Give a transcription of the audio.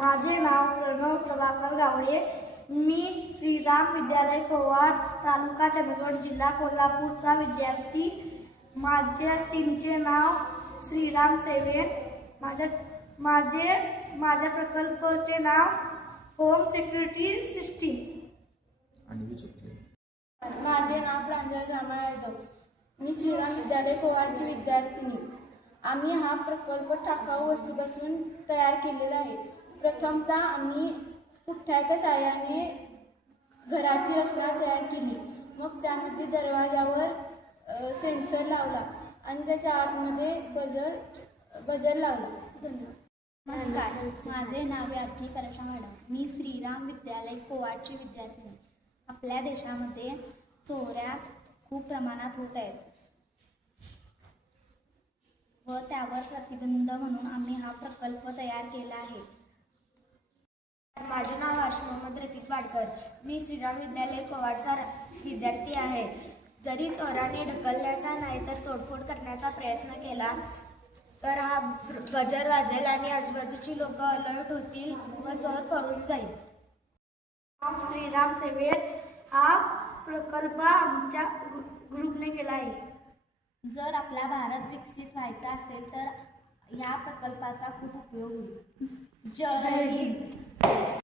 माझे नाव प्रणव प्रभाकर गावडे. मी श्रीराम विद्यालय कोवाड, तालुका चंदगड, जिल्हा कोल्हापूरचा विद्यार्थी. माझ्या टीमचे नाव श्रीराम सेवेन. माझ्या प्रकल्पाचे नाव होम सिक्युरिटी सिस्टीम. माझे नाव प्रांजल रामा यादव. मी श्रीराम विद्यालय कोवाडची विद्यार्थिनी. आम्ही हा प्रकल्प टाकाऊ वस्तूपासून तयार केलेला आहे. प्रथमतः आम्ही पुठ्ठ्याच्या साहाय्याने घराची रचना तयार केली. मग त्यामध्ये दरवाजावर सेन्सर लावला आणि त्याच्या आतमध्ये बजर लावला. धन्यवाद. नमस्कार, माझे नाव याज्ञी परेशा मॅडम. मी श्रीराम विद्यालय कोवाडची विद्यार्थिनी. आपल्या देशामध्ये चोऱ्या खूप प्रमाणात होत आहेत व त्यावर प्रतिबंध म्हणून आम्ही हा प्रकल्प तयार केला आहे. माझे नाव हर्ष मोहम्मद रफिक वाडकर. मी श्रीराम विद्यालय कोवाडचा विद्यार्थी आहे. जरी चोराने ढकलण्याचा नाही तर तोडफोड करण्याचा प्रयत्न केला तर हा गजर वाजेल आणि आजूबाजूची लोक अलर्ट होतील व चोर पळून जाईल. श्रीराम सेवेन. हा प्रकल्प आमच्या ग्रुपने केला आहे. जर आपला भारत विकसित व्हायचा असेल तर या प्रकल्पाचा खूप उपयोग होईल. जय हिंद.